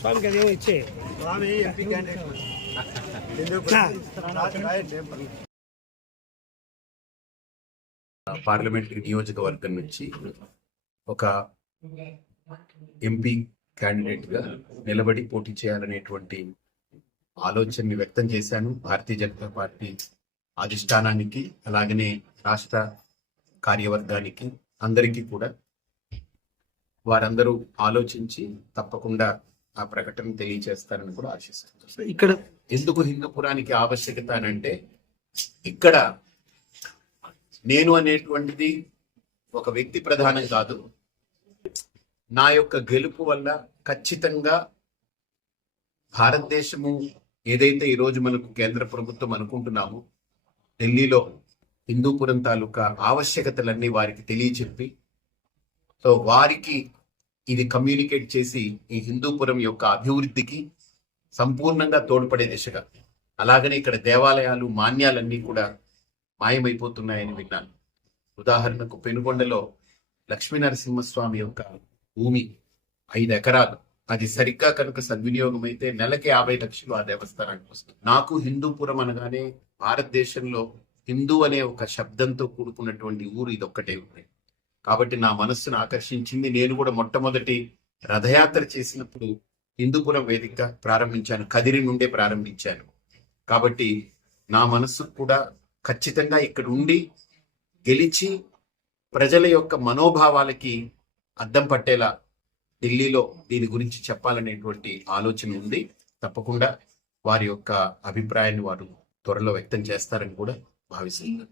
స్వామికి అదేమో ఇచ్చే స్వామి ఎంపీ క్యాండిడేట్ పార్లమెంటరీ నియోజకవర్గం నుంచి ఒక ఎంపీ క్యాండిడేట్ గా నిలబడి పోటీ చేయాలనేటువంటి ఆలోచనని వ్యక్తం చేశాను. భారతీయ జనతా పార్టీ అధిష్టానానికి, అలాగనే రాష్ట్ర కార్యవర్గానికి, అందరికీ కూడా వారందరూ ఆలోచించి తప్పకుండా ఆ ప్రకటన తెలియజేస్తారని కూడా ఆశిస్తున్నాను. ఇక్కడ ఎందుకు హిందూపురానికి ఆవశ్యకత అని అంటే, ఇక్కడ నేను అనేటువంటిది ఒక వ్యక్తి ప్రధానం కాదు. నా యొక్క గెలుపు వల్ల ఖచ్చితంగా భారతదేశము ఏదైతే ఈరోజు మనకు కేంద్ర ప్రభుత్వం అనుకుంటున్నామో, ఢిల్లీలో హిందూపురం తాలూకా ఆవశ్యకతలన్నీ వారికి తెలియచెప్పి, సో వారికి ఇది కమ్యూనికేట్ చేసి ఈ హిందూపురం యొక్క అభివృద్ధికి సంపూర్ణంగా తోడ్పడే దిశగా, అలాగనే ఇక్కడ దేవాలయాలు, మాన్యాలన్నీ కూడా మాయమైపోతున్నాయని విన్నాను. ఉదాహరణకు పెనుగొండలో లక్ష్మీనరసింహస్వామి యొక్క భూమి 5 ఎకరాలు, అది సరిగ్గా కనుక సద్వినియోగం అయితే నెలకి 50 లక్షలు ఆ దేవస్థానానికి వస్తుంది. నాకు హిందూపురం అనగానే భారతదేశంలో హిందూ అనే ఒక శబ్దంతో కూడుకున్నటువంటి ఊరు ఇదొక్కటే ఉంది. కాబట్టి నా మనస్సును ఆకర్షించింది. నేను కూడా మొట్టమొదటి రథయాత్ర చేసినప్పుడు హిందూపురం వేదికగా ప్రారంభించాను, కదిరి నుండే ప్రారంభించాను. కాబట్టి నా మనస్సు కూడా ఖచ్చితంగా ఇక్కడ ఉండి గెలిచి ప్రజల యొక్క మనోభావాలకి అద్దం పట్టేలా ఢిల్లీలో దీని గురించి చెప్పాలనేటువంటి ఆలోచన ఉంది. తప్పకుండా వారి యొక్క అభిప్రాయాన్ని వారు త్వరలో వ్యక్తం చేస్తారని కూడా భావిస్తున్నాను.